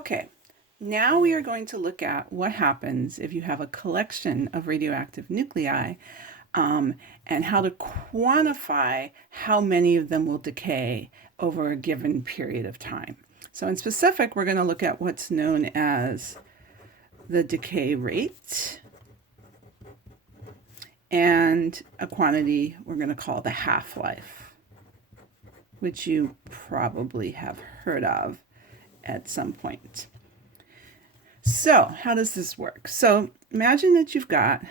Okay, now we are going to look at what happens if you have a collection of radioactive nuclei and how to quantify how many of them will decay over a given period of time. So in specific, we're going to look at what's known as the decay rate and a quantity we're going to call the half-life, which you probably have heard of at some point. So how does this work? So imagine that you've got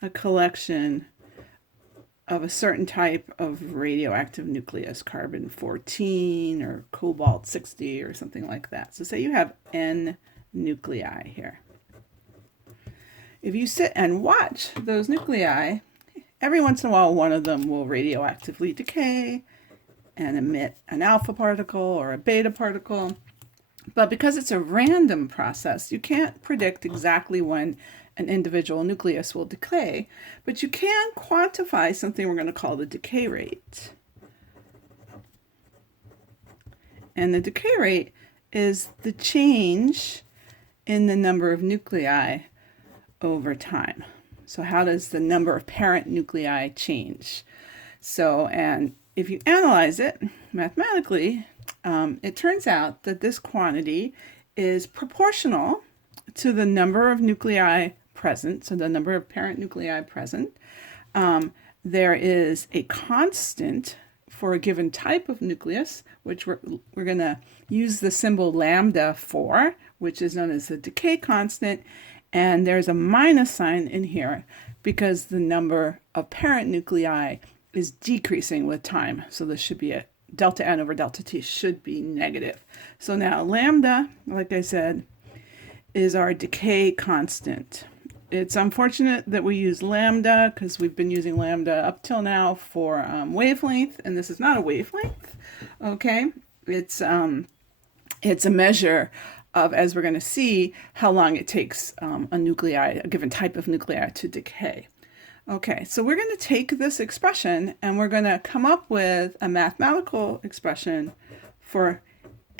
a collection of a certain type of radioactive nucleus, carbon-14 or cobalt-60 or something like that. So say you have N nuclei here. If you sit and watch those nuclei, every once in a while one of them will radioactively decay and emit an alpha particle or a beta particle. But because it's a random process, you can't predict exactly when an individual nucleus will decay, but you can quantify something we're going to call the decay rate. And the decay rate is the change in the number of nuclei over time. So how does the number of parent nuclei change? So, and if you analyze it mathematically, it turns out that this quantity is proportional to the number of nuclei present, so the number of parent nuclei present. There is a constant for a given type of nucleus, which we're going to use the symbol lambda for, which is known as the decay constant, and there's a minus sign in here because the number of parent nuclei is decreasing with time. So this should be a delta n over delta t should be negative. So now lambda, like I said, is our decay constant. It's unfortunate that we use lambda because we've been using lambda up till now for wavelength, and this is not a wavelength. Okay, it's a measure of, as we're going to see, how long it takes a given type of nuclei to decay. Okay, so we're going to take this expression and we're going to come up with a mathematical expression for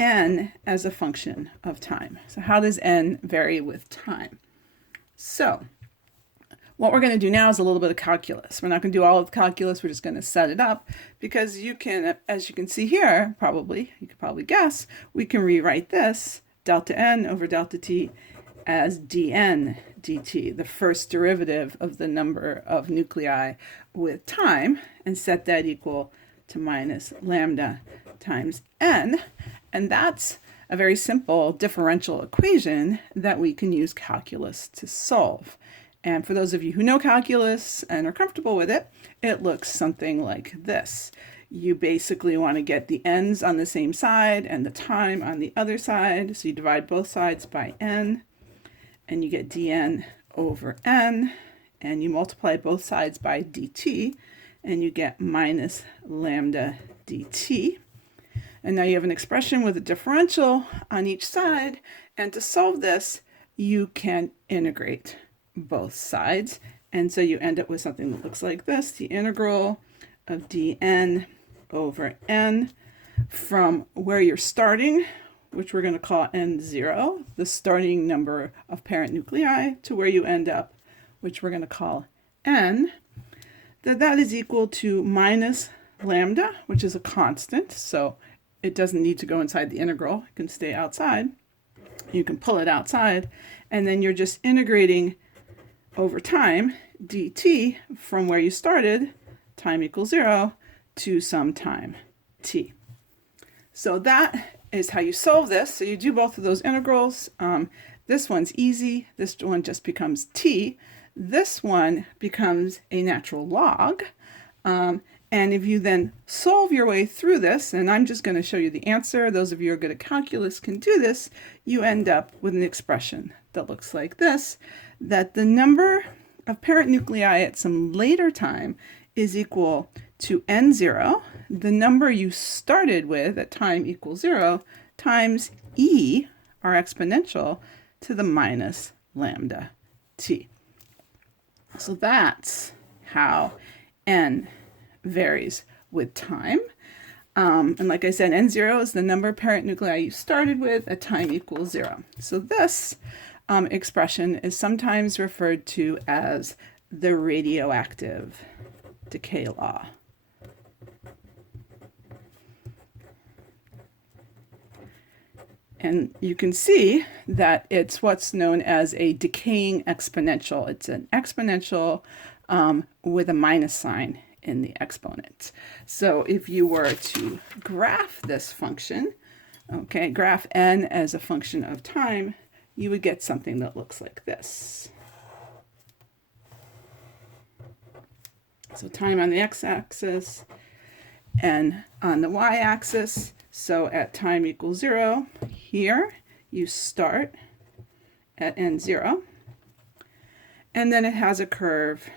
n as a function of time. So how does n vary with time? So what we're going to do now is a little bit of calculus. We're not going to do all of the calculus, we're just going to set it up because you can, as you can see here, you could probably guess, we can rewrite this delta n over delta t as dn dt, the first derivative of the number of nuclei with time, and set that equal to minus lambda times n. And that's a very simple differential equation that we can use calculus to solve. And for those of you who know calculus and are comfortable with it, it looks something like this. You basically want to get the n's on the same side and the time on the other side. So you divide both sides by n, and you get dn over n, and you multiply both sides by dt, and you get minus lambda dt. And now you have an expression with a differential on each side, and to solve this, you can integrate both sides. And so you end up with something that looks like this, the integral of dn over n from where you're starting, which we're going to call n0, the starting number of parent nuclei, to where you end up, which we're going to call n, that is equal to minus lambda, which is a constant, so it doesn't need to go inside the integral. It can stay outside. You can pull it outside, and then you're just integrating over time dt from where you started, time equals 0, to some time t. So that is how you solve this. So you do both of those integrals. This one's easy. This one just becomes t. This one becomes a natural log. And if you then solve your way through this, and I'm just going to show you the answer, those of you who are good at calculus can do this, you end up with an expression that looks like this, that the number of parent nuclei at some later time is equal to n0, the number you started with at time equals 0, times e, our exponential, to the minus lambda t. So that's how n varies with time. And like I said, N0 is the number of parent nuclei you started with at time equals 0. So this expression is sometimes referred to as the radioactive decay law. And you can see that it's what's known as a decaying exponential. It's an exponential with a minus sign in the exponent. So if you were to graph this function, okay, graph n as a function of time, you would get something that looks like this. So time on the x-axis and on the y-axis. So at time equals 0, here you start at n0, and then it has a curve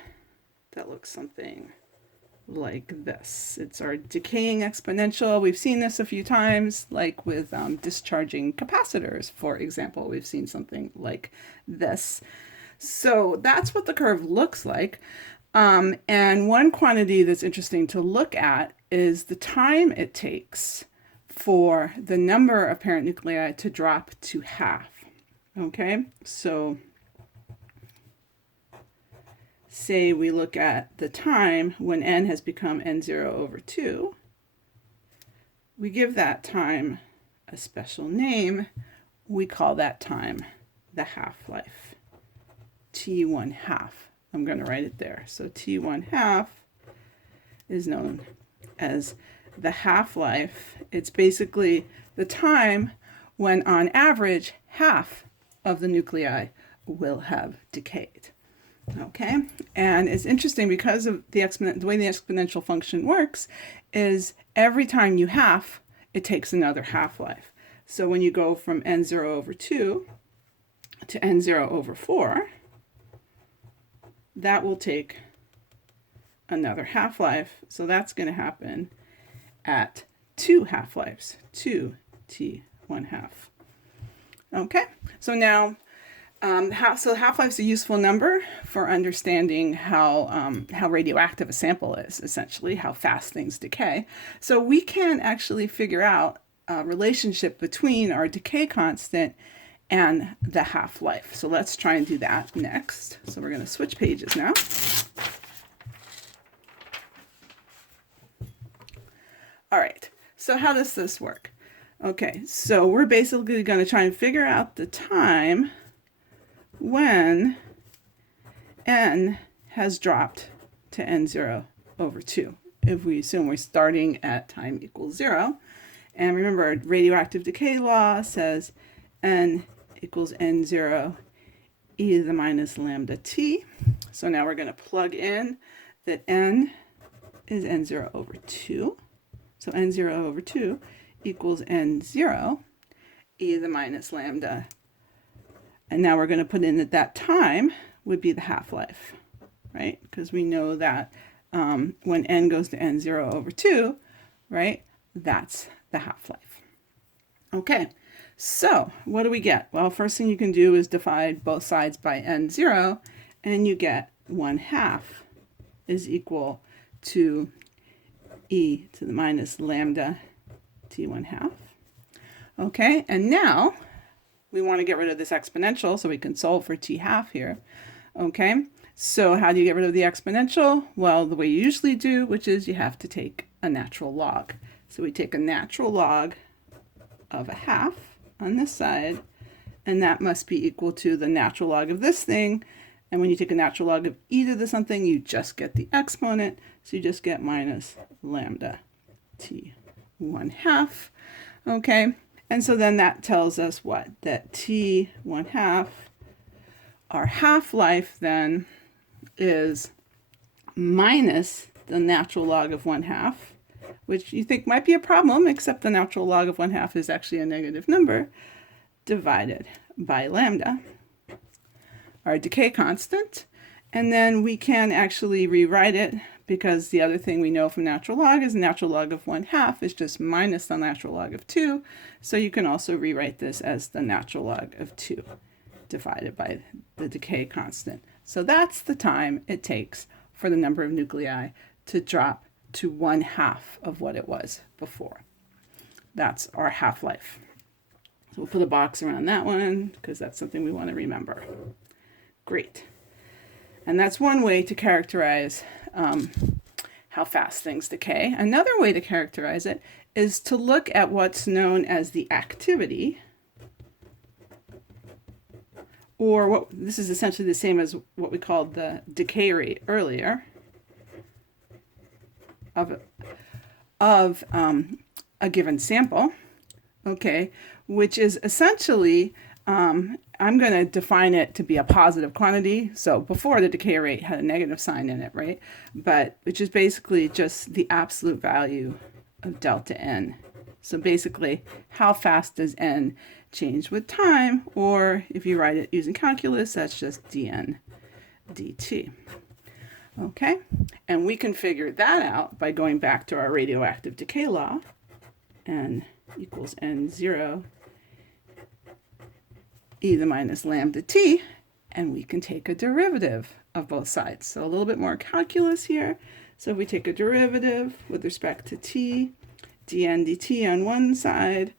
that looks something like this. It's our decaying exponential. We've seen this a few times, like with discharging capacitors, for example. We've seen something like this. So that's what the curve looks like. And one quantity that's interesting to look at is the time it takes for the number of parent nuclei to drop to half. Okay, so say we look at the time when n has become n0 over 2. We give that time a special name. We call that time the half-life, T1 half. I'm going to write it there. So T1 half is known as the half-life. It's basically the time when, on average, half of the nuclei will have decayed. Okay, and it's interesting because of the way the exponential function works is every time you half, it takes another half-life. So when you go from n0 over 2 to n0 over 4, that will take another half-life. So that's going to happen at 2 half-lives, 2 T1 half. Okay, so now half-life is a useful number for understanding how radioactive a sample is, essentially, how fast things decay. So we can actually figure out a relationship between our decay constant and the half-life. So let's try and do that next. So we're going to switch pages now. All right, so how does this work? Okay, so we're basically going to try and figure out the time when n has dropped to n0 over 2. If we assume we're starting at time equals 0. And remember, radioactive decay law says n equals n0 e to the minus lambda t. So now we're going to plug in that n is n0 over 2. So n0 over 2 equals n0 e to the minus lambda. And now we're going to put in that time would be the half-life, right? Because we know that when n goes to n0 over 2, right, that's the half-life. Okay, so what do we get? Well, first thing you can do is divide both sides by n0, and you get 1/2 is equal to e to the minus lambda t1 half. Okay, and now we want to get rid of this exponential so we can solve for t half here. Okay, so how do you get rid of the exponential? Well, the way you usually do, which is you have to take a natural log. So we take a natural log of 1/2 on this side, and that must be equal to the natural log of this thing. And when you take a natural log of e to the something, you just get the exponent. So you just get minus lambda t1/2. Okay, and so then that tells us what? That t1/2, our half-life then, is minus the natural log of 1/2, which you think might be a problem, except the natural log of 1/2 is actually a negative number, divided by lambda, our decay constant. And then we can actually rewrite it, because the other thing we know from natural log is natural log of 1/2 is just minus the natural log of 2. So you can also rewrite this as the natural log of 2 divided by the decay constant. So that's the time it takes for the number of nuclei to drop to 1/2 of what it was before. That's our half-life. So we'll put a box around that one because that's something we want to remember. Great. And that's one way to characterize how fast things decay. Another way to characterize it is to look at what's known as the activity, or what this is essentially the same as what we called the decay rate earlier of a given sample, okay, which is essentially, I'm going to define it to be a positive quantity. So before, the decay rate had a negative sign in it, right? But which is basically just the absolute value of delta n. So basically, how fast does n change with time? Or if you write it using calculus, that's just dn dt. Okay, and we can figure that out by going back to our radioactive decay law. N equals n0 e to the minus lambda t, and we can take a derivative of both sides. So a little bit more calculus here. So if we take a derivative with respect to t, dn dt on one side,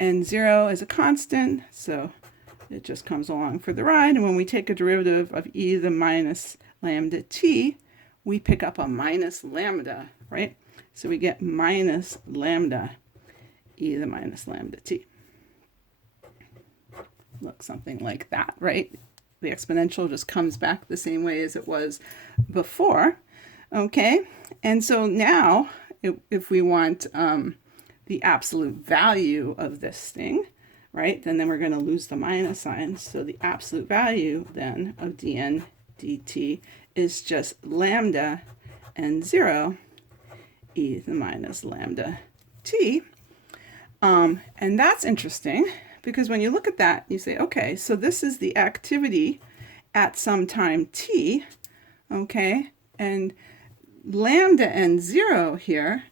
n0 is a constant, so it just comes along for the ride. And when we take a derivative of e to the minus lambda t, we pick up a minus lambda, right? So we get minus lambda e to the minus lambda t. Looks something like that, right? The exponential just comes back the same way as it was before. Okay, and so now if we want the absolute value of this thing, right, then we're going to lose the minus sign. So the absolute value then of dn dt is just lambda n0 e to the minus lambda t. And that's interesting because when you look at that, you say, okay, so this is the activity at some time t, okay, and lambda n0 here,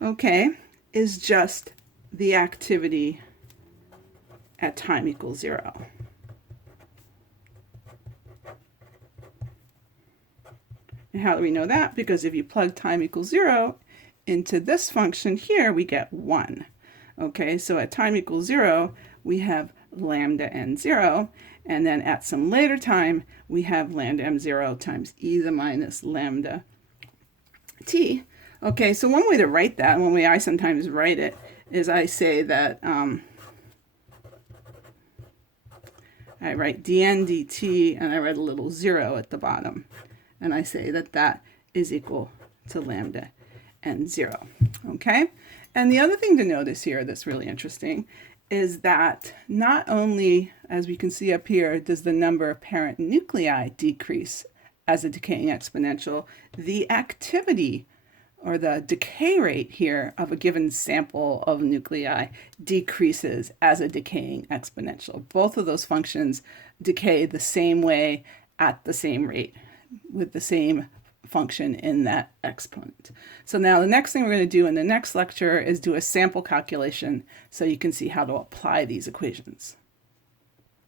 okay, is just the activity at time equals 0. And how do we know that? Because if you plug time equals 0 into this function here, we get 1. Okay, so at time equals 0, we have lambda n0, and then at some later time, we have lambda m0 times e to the minus lambda t. Okay, so one way to write that, one way I sometimes write it, is I say that I write dn dt, and I write a little 0 at the bottom, and I say that that is equal to lambda n0. Okay, and the other thing to notice here that's really interesting is that not only, as we can see up here, does the number of parent nuclei decrease as a decaying exponential, the activity or the decay rate here of a given sample of nuclei decreases as a decaying exponential. Both of those functions decay the same way at the same rate with the same function in that exponent. So now the next thing we're going to do in the next lecture is do a sample calculation so you can see how to apply these equations.